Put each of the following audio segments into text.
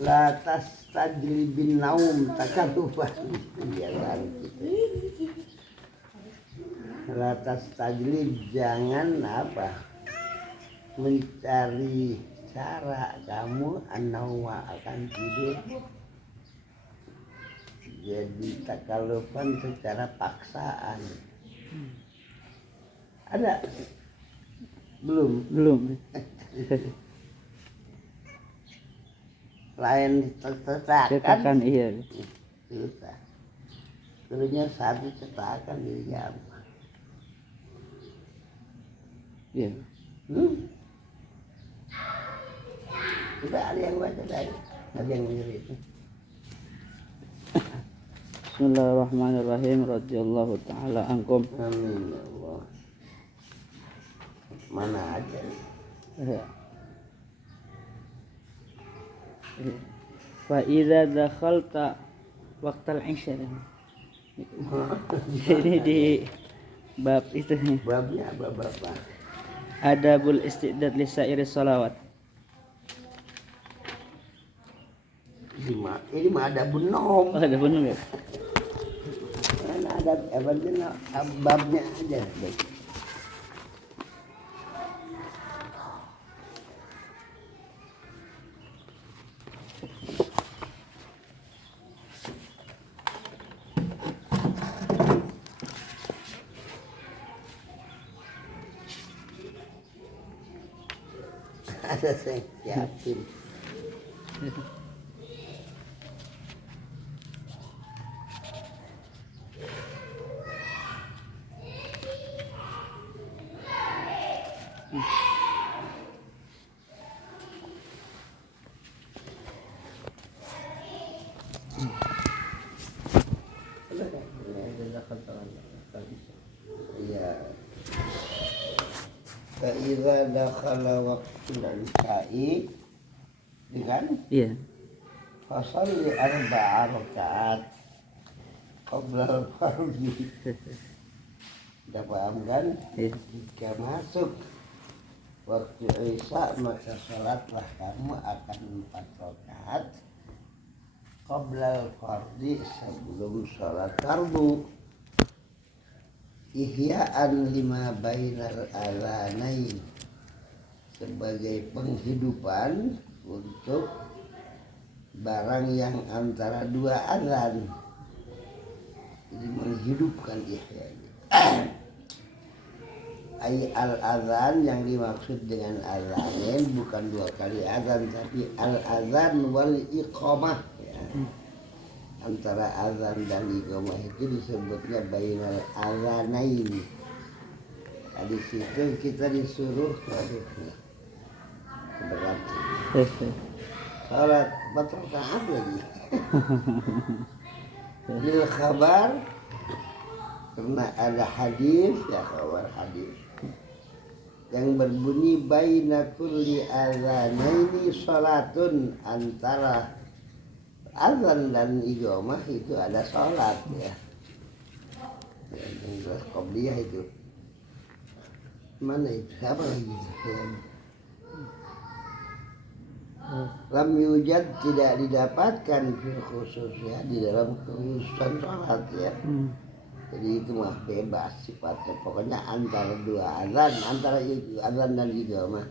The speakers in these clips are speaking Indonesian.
La tastajlibin naum takalufan. Biasaan gitu. La tastajlib, jangan apa? Mencari cara kamu an-nauma akan tidur. Jadi takalufan secara paksaan. Ada? Belum. Lain cetakan. Iya. Susah. Dulunya satu cetakan jadi apa? Iya. Sudah ada yang baca tadi. Ada yang menyerit. Bismillahirrahmanirrahim. Radhiyallahu ta'ala ankum. Amin ya Allah. Mana aja? Fa idza dakhalta waqtal isya. Ini di bab itu. Babnya bab apa? Adabul istidad li sa'iri shalawat. Ini mah ada benom. Oh, ada benar ya? Mana ada babnya aja. Ada saya siapin. Iya. Fa'idza dakhala waqtul isya'i dengan fasalli arba'a rakaat qabla al-fardhi. Sudah paham kan? Jika masuk waktu isya maka salatlah kamu akan 4 rakaat qabla al-fardhi, sebelum salat fardu. Ihya'an lima bainal adzanain, sebagai penghidupan untuk barang yang antara dua azan. Jadi menghidupkan ihya. Ay al-azan, yang dimaksud dengan azanin bukan 2 kali azan, tapi al-azan wal iqamah ya. Antara azan dan iqamah itu disebutnya bainal azanain. Nah, di situ kita disuruh berat. Salat 4 rakaat lagi. Lil khabar, karena ada hadis ya, khabar hadis yang berbunyi baina kulli azanaini salatun, antara azan dan iqamah itu ada salat ya. Yang qabliyah itu. Mana itu? Apa lagi? Lam yujad, tidak didapatkan fil khusus ya, di dalam khususan salat ya. Jadi itu mah bebas sifatnya, pokoknya antara 2 azan, antara azan dan iqamah.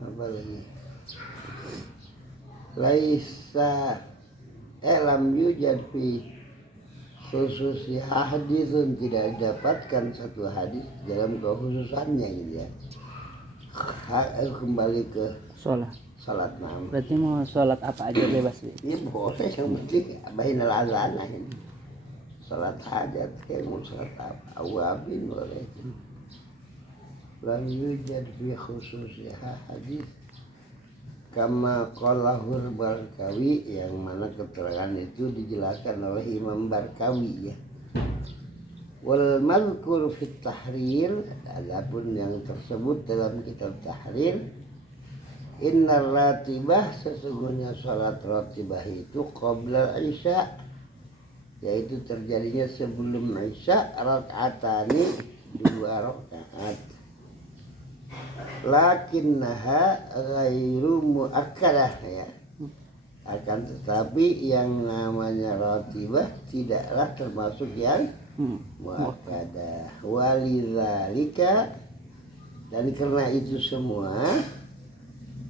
Apa lagi? Laisa lam yujad fi khususi hadithun, tidak didapatkan satu hadis dalam kekhususannya gitu ya. Kembali ke salat nam. Berarti mau salat apa aja bebas ya? Iya boleh, yang penting bainal azanain. Salat hajat, kayak mau salat apa, awabin boleh. Lam yujad fi khususi hadis kama qalahul Barkawi, yang mana keterangan itu dijelaskan oleh Imam Barkawi ya. Wal mazkur fit tahrir, adapun yang tersebut dalam kitab tahrir, innar ratibah, sesungguhnya salat ratibah itu qabla isya, yaitu terjadinya sebelum isya, rakaatani, 2 rakaat. lakinnaha ghairu muakkadah ya. Akan tetapi yang namanya ratibah tidaklah termasuk yang muakkadah. Walidzalika, dan karena itu semua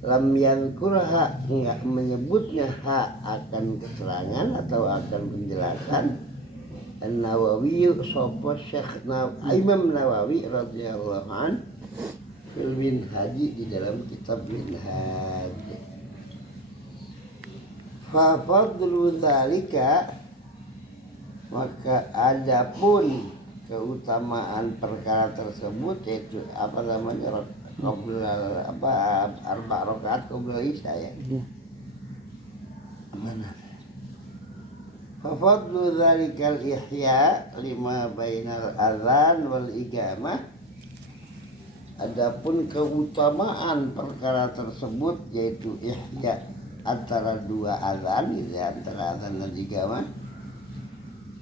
lam yadhkurha, enggak menyebutnya akan keterangan atau akan penjelasan An-Nawawi sapa Syekh Imam Nawawi radhiyallahu an fil Minhaj, di dalam kitab Minhaj. Fa fadlu dzalika, maka adapun keutamaan perkara tersebut, yaitu apa namanya qabla arba rakaat qabla isya ya. Mana? Fa fadlu dzalikal ihya lima bainal adzan wal iqamah, adapun keutamaan perkara tersebut yaitu ihya antara dua azan, antara azan dan iqamah,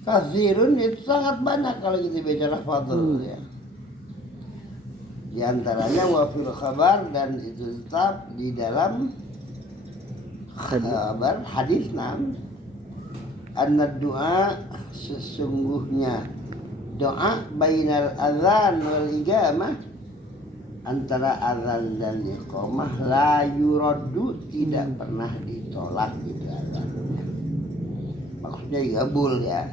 katsirun, itu sangat banyak kalau kita bicara fadl ya. Di antaranya wafil khabar, dan itu tetap di dalam khabar hadis anna doa, sesungguhnya doa bainal azan wal iqamah, antara azan dan iqamah, la yuraddu, tidak pernah ditolak itu azannya, maksudnya digabul ya.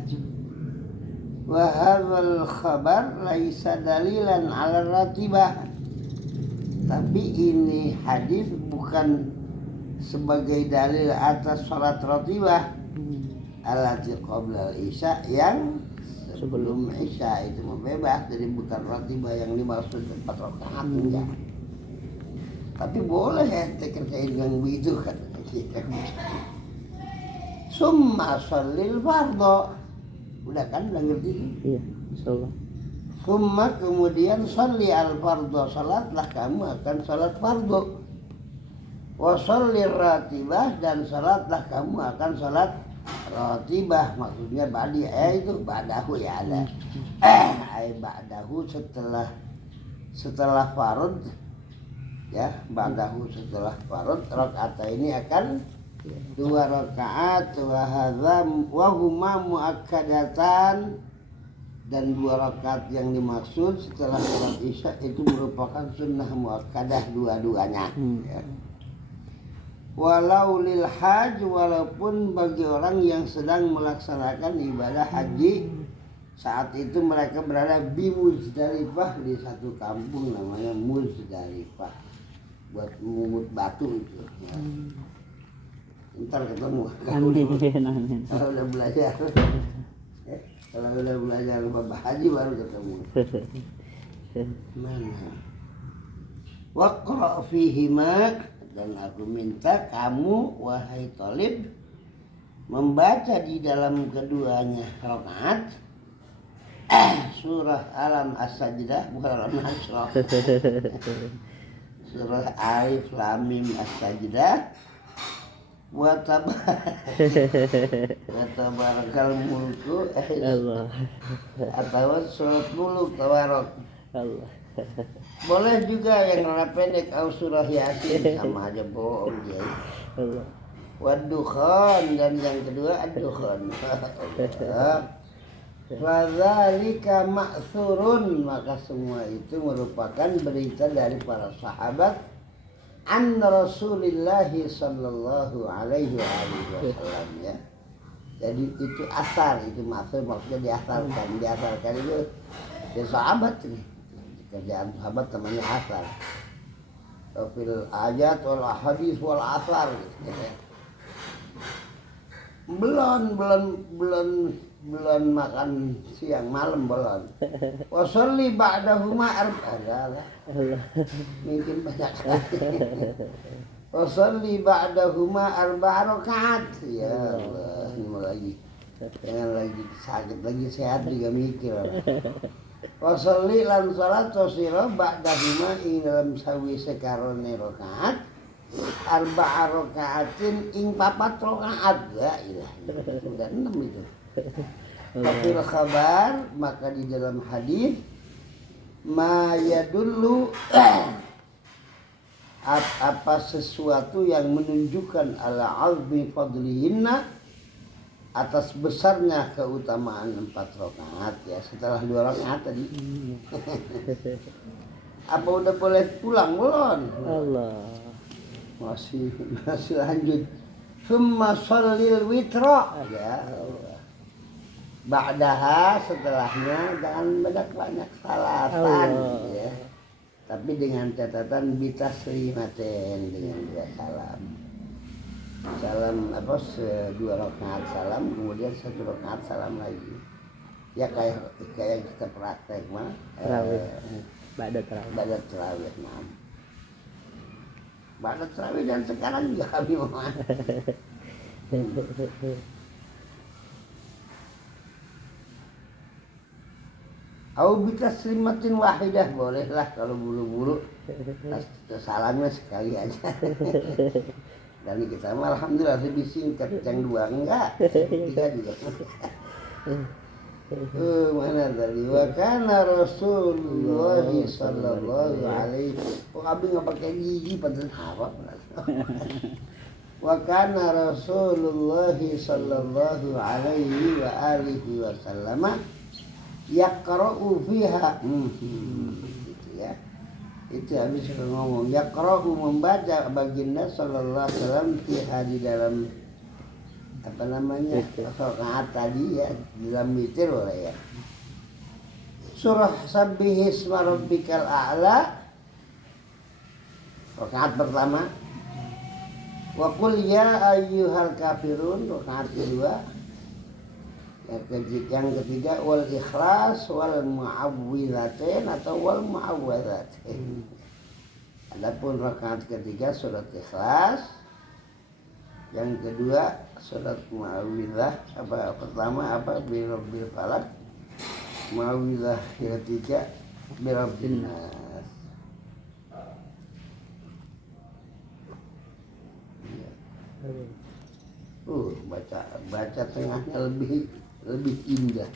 Wa hadzal khabar laisa dalilan 'ala ratibah, tapi ini hadis bukan sebagai dalil atas salat ratibah alati qabla isya, yang sebelum isya itu bebas, jadi bukan ratibah yang dimaksud 4 rakaat enggak. Tapi boleh ente kerjain yang begitu kan. Summa shallil fardhu, udah kan, udah ngerti? Iya, insyaallah. Summa, kemudian sholli al fardhu, salatlah kamu akan salat fardhu. Wa sholli ratibah, dan salatlah kamu akan salat ratibah, maksudnya ba'di, itu ba'dahu ya ada. Ba'dahu setelah farad ya, ba'dahu setelah farad, rakaat ini akan 2 rakaat, wa huma muakkadatan, dan 2 rakaat yang dimaksud setelah salat isya itu merupakan sunnah muakkadah dua-duanya ya. Walau lil haj, walaupun bagi orang yang sedang melaksanakan ibadah haji, saat itu mereka berada di Muzdalifah, di satu kampung namanya Muzdalifah, buat mengumpul batu itu ya. Ntar ketemu kalau udah belajar kalau udah belajar bab haji baru ketemu. Mana waqra fihima, dan aku minta kamu wahai talib membaca di dalam keduanya rakaat surah Alam As-Sajdah, bukan Alam Nasrah. Surah Alif Lam Mim As-Sajdah, wa tabarakal mulku Allah, atau surat muluk tabarak. Allah. Boleh juga yang rada pendek au surah Yasin, sama aja bohong ya. Allah. Wadukhan, dan yang kedua ad-dukhan. Fadzalika ma'thurun, maka semua itu merupakan berita dari para sahabat an Rasulillah sallallahu alaihi wasallam ya. Jadi itu asar, itu ma'thur, maksudnya diasarkan itu dari sahabat ini. Kerjaan sahabat namanya asar. Fil ayat wal hadis wal asar gitu. Belum makan siang malam belum. Wa sholli ba'dahuma arba'a. Mungkin banyak sekali. Wa sholli ba'dahuma arba'a rakaat. Ya Allah, ini lagi. Jangan lagi sakit, lagi sehat juga mikir. Wa sholli lan salat sira ba'dahuma ing dalam sawi sekarone rakaat arba'a rakaatin ing 4 rakaat. Ya ilah, sudah 6 itu. Fil khabar, maka di dalam hadis ma yadullu apa sesuatu yang menunjukkan ala azmi fadlihinna, atas besarnya keutamaan 4 rakaat ya, setelah 2 rakaat tadi. Apa udah boleh pulang belum? Allah. Masih lanjut. Summa shallil witra ya Allah. Ba'daha, setelahnya jangan banyak salatan ya. Tapi dengan catatan bitaslimaten, dengan 2 salam. Salam apa 2 rakaat salam, kemudian 1 rakaat salam lagi. Ya kayak kita praktek mah. Ba'da tarawih. Ba'da tarawih, nah. Ba'da tarawih dan sekarang juga kami mah. Au bitaslimatin wahidah, bolehlah kalau buru-buru. Salamnya sekali aja. Dan kita mah alhamdulillah lebih singkat, yang 2 enggak, 3 juga. Mana tadi? Wa kana Rasulullah sallallahu alaihi. Kok abi enggak pakai gigi padahal apa? Wa kana Rasulullah sallallahu alaihi wa alihi wasallam yaqra'u fiha. Gitu ya. Itu habis ngomong yaqra'u, membaca baginda sallallahu alaihi wasallam fiha, di dalam apa namanya rakaat tadi ya, dalam witir boleh ya. Surah Sabbihisma rabbikal a'la rakaat pertama. Wa qul ya ayyuhal kafirun rakaat kedua. Yang ketiga wal ikhlas wal mu'awwidzatain atau wal mu'awwadzatain. Adapun rakaat ketiga surat Ikhlas, yang kedua surat Mu'awwidzah, apa pertama apa birabbil falaq, Mu'awwidzah yang ketiga birabbin nas. Baca tengahnya lebih indah.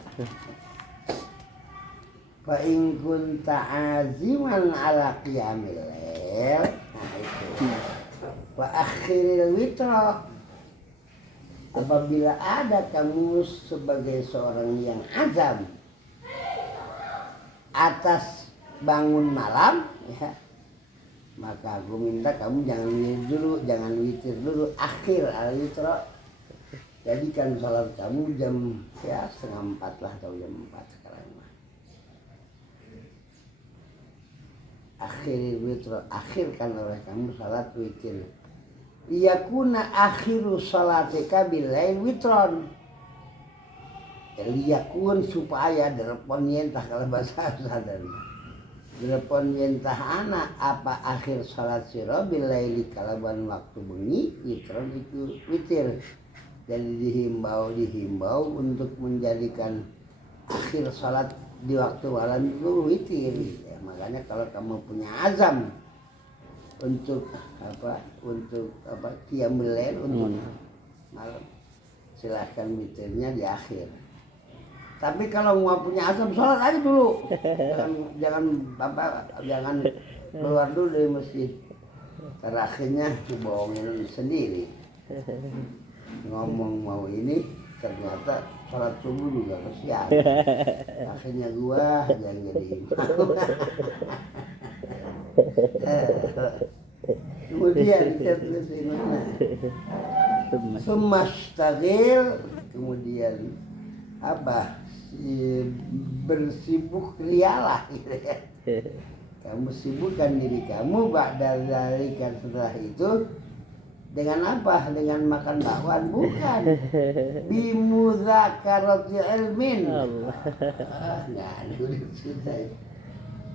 Fa in kunta aziman ala qiyamil lail, nah itu. Wa akhiril witra, apabila ada kamu sebagai seorang yang azam atas bangun malam ya, maka aku minta kamu jangan witir dulu, akhir al-witra. Jadikan salat kamu jam ya 3:30 lah, atau jam 4 sekarang. Akhir witr, akhirkan oleh kamu salat witir. Liyakuna akhiru salatika bilail witron. Liyakun, supaya delepon yentah kalau bahasa sadar. Delepon yentah anak apa akhir salat sira bilaili kalaban waktu bengi witron itu witir. Jadi dihimbau untuk menjadikan akhir salat di waktu malam itu witir ya. Makanya kalau kamu punya azam untuk qiyamul lail, untuk malam, silahkan witirnya di akhir. Tapi kalau mau punya azam, sholat aja dulu. Jangan keluar dulu dari masjid. Terakhirnya dibohongin sendiri. Ngomong mau ini, ternyata sholat subuh juga kesian. Akhirnya gua yang jadi imam. Kemudian kita tulis di mana? Sumastagil, kemudian apa? Bersibuk rialah gitu ya. Kamu sibukkan diri kamu ba'da dzalika, setelah itu dengan apa? Dengan makan bakwan? Bukan. Bimudzakarati ilmin. Nggak ada susah.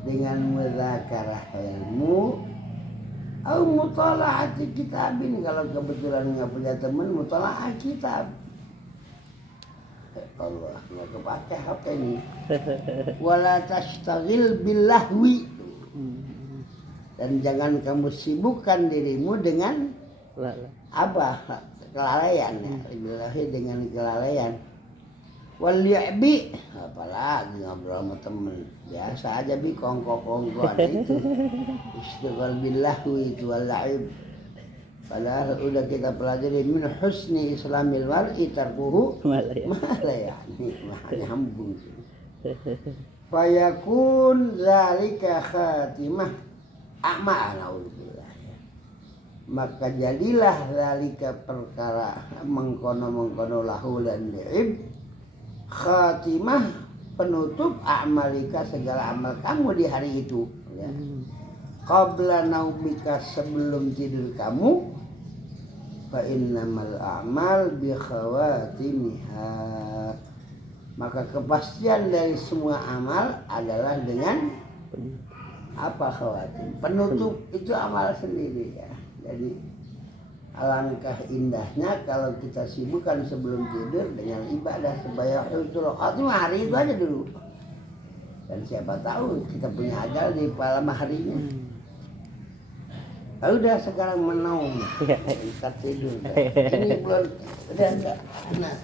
Dengan mudzakarah ilmu, atau mutalaati kitabin, kalau kebetulan nggak punya teman, mutalaah kitab. Allah, nggak kepake HP ini. Wala tastaghil billahwi, dan jangan kamu sibukkan dirimu dengan apa? Kelalaian ya. Billahi, dengan kelalaian. wal li'bi, apalagi ngobrol sama temen biasa aja bi kongko-kongkoan itu istighfar billahu itu wal la'ib. Padahal udah kita pelajari min husni islamil mar'i tarkuhu Malah ya. malah yani nyambung. Fayakun zalika khatimah a'ma naudzubillah. Maka jadilah zalika perkara mengkono-mengkono lahu dan li'ib khatimah penutup a'malika segala amal kamu di hari itu ya. Qabla naumika sebelum tidur kamu fa innamal a'mal bi khawatimiha. Maka kepastian dari semua amal adalah dengan apa khawatim? Penutup itu amal sendiri ya. Jadi alangkah indahnya kalau kita sibukkan sebelum tidur dengan ibadah supaya husnul khatimah hari itu aja dulu. Dan siapa tahu kita punya ajal di malam harinya. Udah sekarang menaung, ikat tidur. Ini belum udah enggak. Nah,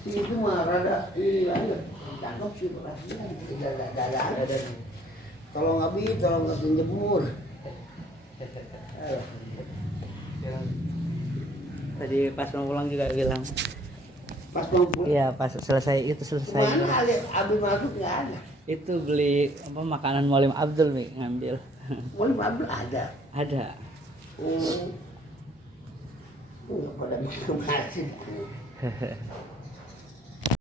si itu mah rada ini banget, cakep sih perasaan. Tidak ada. Tolong abi, tolong kasih jemur. Tadi pas mau pulang juga bilang. Pas mau pulang. Iya, pas selesai. Mana abi masuk nggak ada. Itu beli apa makanan Mualim Abdul nih ngambil. Mualim Abdul ada. Ada. Pada masuk.